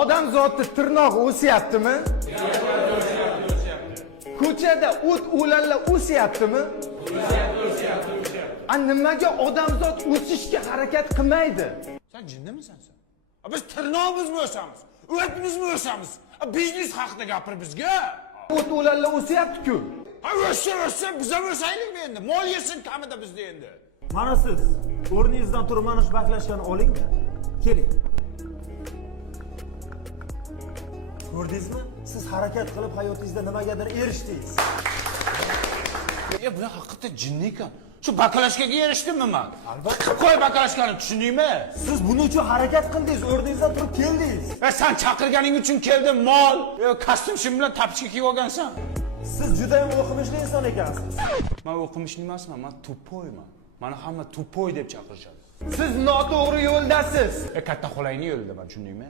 odamzodni tirnog'i o'syaptimi? Ko'chada o't o'lanlar o'syaptimi? Nimaga odamzod o'sishga harakat qilmaydi? Sen jinnimisan sen? Biz tirnoqimizmi o'samiz? O'tmizmi o'samiz? Biznes haqida gapir bizga. O't o'lanlar o'syapti-ku. O'ssa, biz ham o'saylikmi endi? Mol yesin kamida bizda endi. Mana siz o'rningizdan turib mana shu baklashkani oling-da. Keling. Ko'rdingizmi? Siz harakat qilib hayotingizda nimagadir erishdingiz. Bular haqiqatda jinni ekan. Shu bakalashkaga erishdimmi men? Albatta. Qo'y bakalashkani tushundingmi? Siz buning uchun harakat qildingiz, o'rningizdan turib keldingiz. Sen chaqirganing uchun keldim, mol. Kostyum shim bilan tapchika kiyib olgansan. Siz juda ham o'qimishli inson ekansiz. Men o'qimishli emasman, men tupoyman. Mani hamma tupoy deb chaqirishadi. Siz noto'g'ri yo'ldasiz. Katta xolayning yo'lida, tushundingmi?